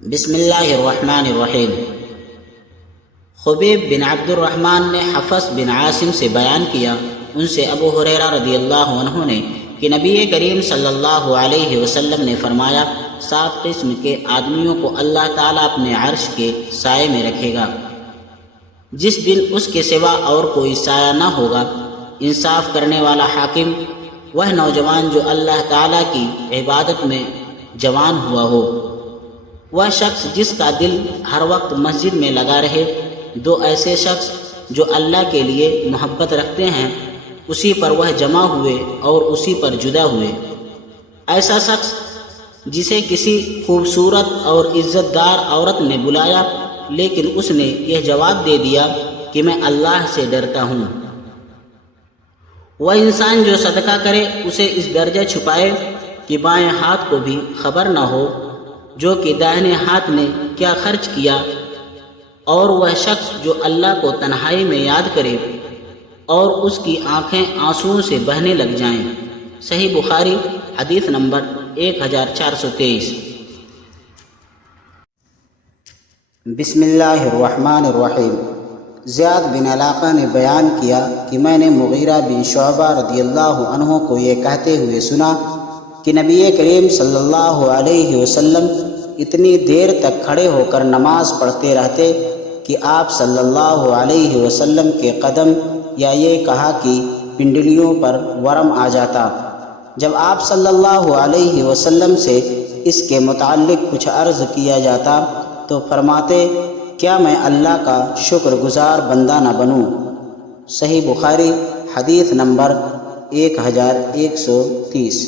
بسم اللہ الرحمن الرحیم۔ خبیب بن عبد الرحمن نے حفص بن عاصم سے بیان کیا، ان سے ابو ہریرہ رضی اللہ عنہ نے کہ نبی کریم صلی اللہ علیہ وسلم نے فرمایا، 7 قسم کے آدمیوں کو اللہ تعالیٰ اپنے عرش کے سائے میں رکھے گا جس دن اس کے سوا اور کوئی سایہ نہ ہوگا۔ انصاف کرنے والا حاکم، وہ نوجوان جو اللہ تعالیٰ کی عبادت میں جوان ہوا ہو، وہ شخص جس کا دل ہر وقت مسجد میں لگا رہے، 2 ایسے شخص جو اللہ کے لیے محبت رکھتے ہیں، اسی پر وہ جمع ہوئے اور اسی پر جدا ہوئے۔ ایسا شخص جسے کسی خوبصورت اور عزت دار عورت نے بلایا لیکن اس نے یہ جواب دے دیا کہ میں اللہ سے ڈرتا ہوں۔ وہ انسان جو صدقہ کرے اسے اس درجہ چھپائے کہ بائیں ہاتھ کو بھی خبر نہ ہو جو کہ داہنے ہاتھ نے کیا خرچ کیا، اور وہ شخص جو اللہ کو تنہائی میں یاد کرے اور اس کی آنکھیں آنسوؤں سے بہنے لگ جائیں۔ صحیح بخاری حدیث نمبر 1423۔ بسم اللہ الرحمن الرحیم۔ زیاد بن علاقہ نے بیان کیا کہ میں نے مغیرہ بن شعبہ رضی اللہ عنہ کو یہ کہتے ہوئے سنا کہ نبی کریم صلی اللہ علیہ وسلم اتنی دیر تک کھڑے ہو کر نماز پڑھتے رہتے کہ آپ صلی اللہ علیہ وسلم کے قدم یا یہ کہا کہ پنڈلیوں پر ورم آ جاتا۔ جب آپ صلی اللہ علیہ وسلم سے اس کے متعلق کچھ عرض کیا جاتا تو فرماتے، کیا میں اللہ کا شکر گزار بندہ نہ بنوں؟ صحیح بخاری حدیث نمبر 1130۔